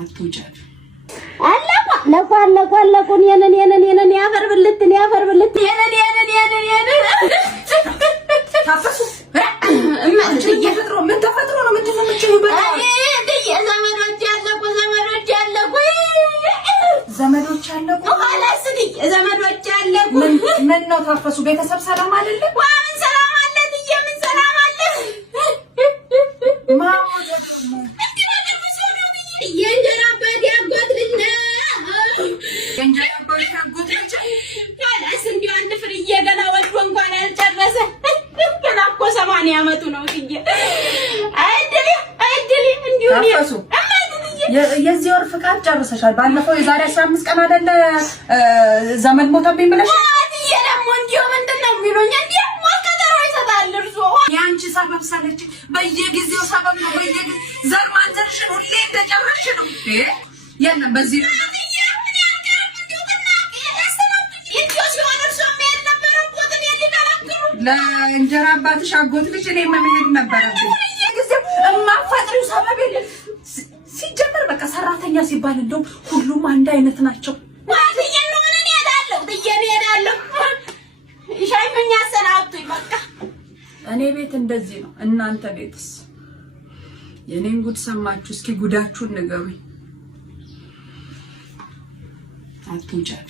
አትውጫት ለቋለቁን የነን ያፈርብልትን ታፈሱ ምን ተፈጥሮ ነው የምትፈምጪው? ዘመዶች ያለቁ ምን ነው ታፈሱ? ቤተሰብ ሰላም አይደለም? ምን ሰላም አለ? ምን ሰላም አለ? የእንጀራ አባት ያጎት ልጅ ነው። የእንጀራ አባት ያጎት ልጅ ካላስ እንዲሁ አንድ ፍርዬ ገና ወልዶ እንኳን ያልጨረሰ ገና እኮ 80 ዓመቱ ነው። አይደል እንዲሁ ታፈሱ የዚህ ወር ፍቃድ ጨርሰሻል። ባለፈው የዛሬ 15 ቀን አይደለ ዘመድ ሞተብኝ ብለሽ ደግሞ እንዲሁ ምንድነው የሚሉኝ? እንዲሁ ወከተሮ ይሰጣል እርሶ ያንቺ ሰበብ ሰለች። በየጊዜው ሰበብ ነው። በየጊዜው ዘር ማንዘርሽ ሁሌ እንደጨረሽ ነው። የለም በዚህ ለእንጀራ አባትሽ አጎት ልጅ እኔ መሄድ ነበረብኝ። ጊዜው እማፈጥሪው ሰበብ የለም። ሲጀመር በቃ ሰራተኛ ሲባል እንደው ሁሉም አንድ አይነት ናቸው። እኔ ቤት እንደዚህ ነው። እናንተ ቤትስ? የኔን ጉድ ሰማችሁ? እስኪ ጉዳችሁን ንገሩኝ። አትውጫት